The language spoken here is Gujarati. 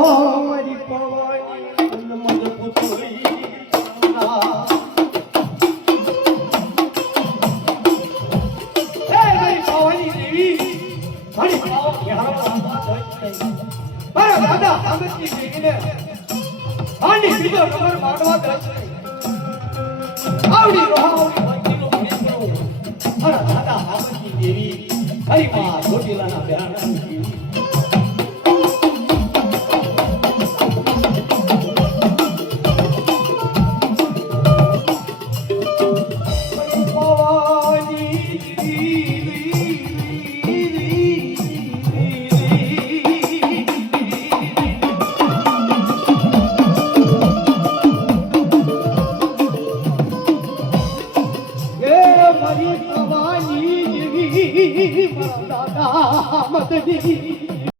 મારી પવાની મન પુતળી મારી પવાની દેવી મારી મારા દાદા આમતી દેવીને આની બીજો નંબર માંડવા દે આવડી રોહાવડી વંચીનો મને કરો મારા દાદા આમતી દેવી હરી માં જોટીલાના બેરાના